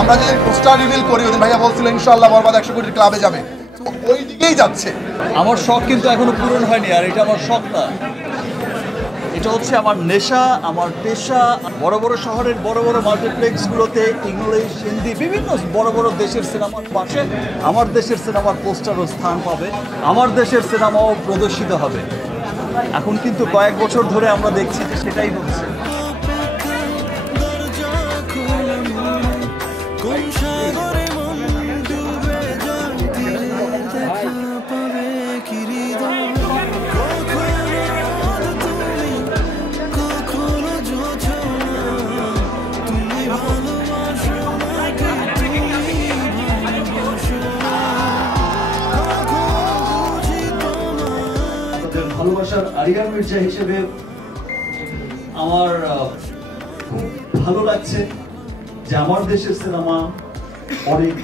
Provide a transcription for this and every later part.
আমরা যে poster reveal করি ওদিন ভাইয়া বলছিল ইনশাআল্লাহ বরবাদ 100 কোটির ক্লাবে যাবে, ওই দিকেই যাচ্ছে। আমার শখ কিন্তু এখনো পূরণ হয়নি, আর এটা আমার শখ না, এটা হচ্ছে আমার নেশা, আমার পেশা। বড় বড় শহরের বড় বড় মাল্টিপ্লেক্সগুলোতে ইংলিশ, হিন্দি, বিভিন্ন বড় বড় দেশের সিনেমার পাশে আমার দেশের সিনেমার পোস্টারও স্থান পাবে, আমার দেশের সিনেমাও প্রদর্শিত হবে। এখন কিন্তু কয়েক বছর ধরে আমরা দেখছি যে সেটাই হচ্ছে। ভালোবাসার আরিয়ান মির্জা হিসেবে আমার খুব ভালো লাগছে যে আমার দেশের সিনেমা অনেক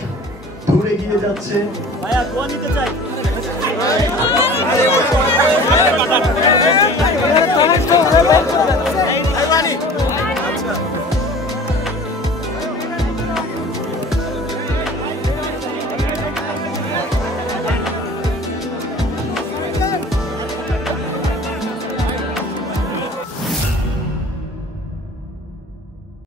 দূরে এগিয়ে যাচ্ছে। ভাইয়া দোয়া নিতে চাই।